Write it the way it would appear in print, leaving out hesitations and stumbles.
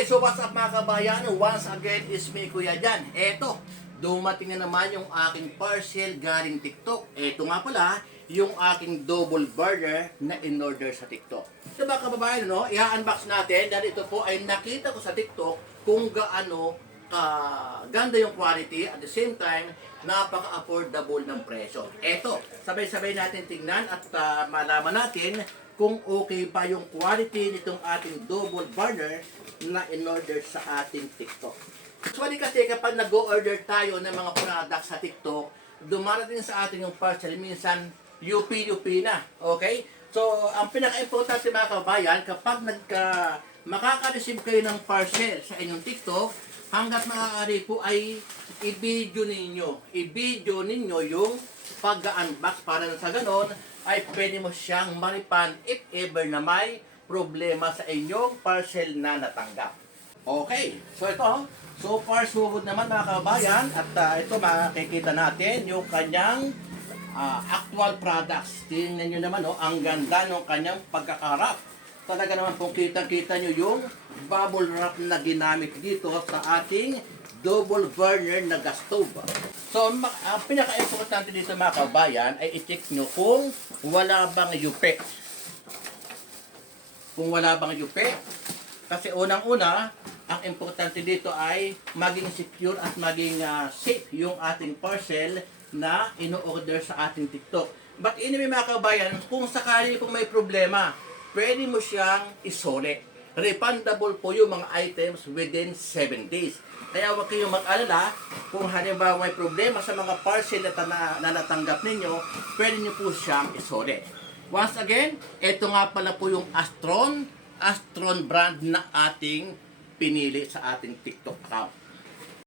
Okay, so what's up mga kabayan? Once again is me, Kuya Jan. Eto, dumating na naman yung aking parcel galing TikTok. Eto nga pala, yung aking double burger na in-order sa TikTok. So mga kababayan, no, i-unbox natin dahil ito po ay nakita ko sa TikTok kung gaano ganda yung quality, at the same time, napaka-affordable ng presyo. Eto, sabay-sabay natin tingnan at malaman natin kung okay pa yung quality nitong ating double burger na in-order sa ating TikTok. Actually kasi kapag nag-order tayo ng mga products sa TikTok, dumarating sa atin yung parcel, minsan UP na. Okay? So, ang pinaka-importante mga kabayan, kapag makaka-receive kayo ng parcel sa inyong TikTok, hanggat maaari po ay i-video ninyo yung pag-unbox para sa ganon ay pwede mo siyang maripan if ever na may problema sa inyong parcel na natanggap. Okay, so ito, so far so good naman mga kabayan, at ito makikita natin yung kanyang actual products. Tingnan nyo naman, ang ganda ng kanyang pagkakarap. Talaga naman kung kita-kita nyo yung bubble wrap na ginamit dito sa ating double burner na gas stove. So, ang pinaka-importante dito mga kabayan ay i-check nyo kung wala bang yupe. Kung wala bang yupe, kasi unang-una, ang importante dito ay maging secure at maging safe yung ating parcel na ino-order sa ating TikTok. But anyway mga kabayan, kung sakali kung may problema, pwede mo siyang isole. Refundable po yung mga items within 7 days. Kaya huwag kayong mag-alala kung halimbawa may problema sa mga parcel na natanggap ninyo, pwede nyo po siyang isole. Once again, ito nga pala po yung Astron brand na ating pinili sa ating TikTok account.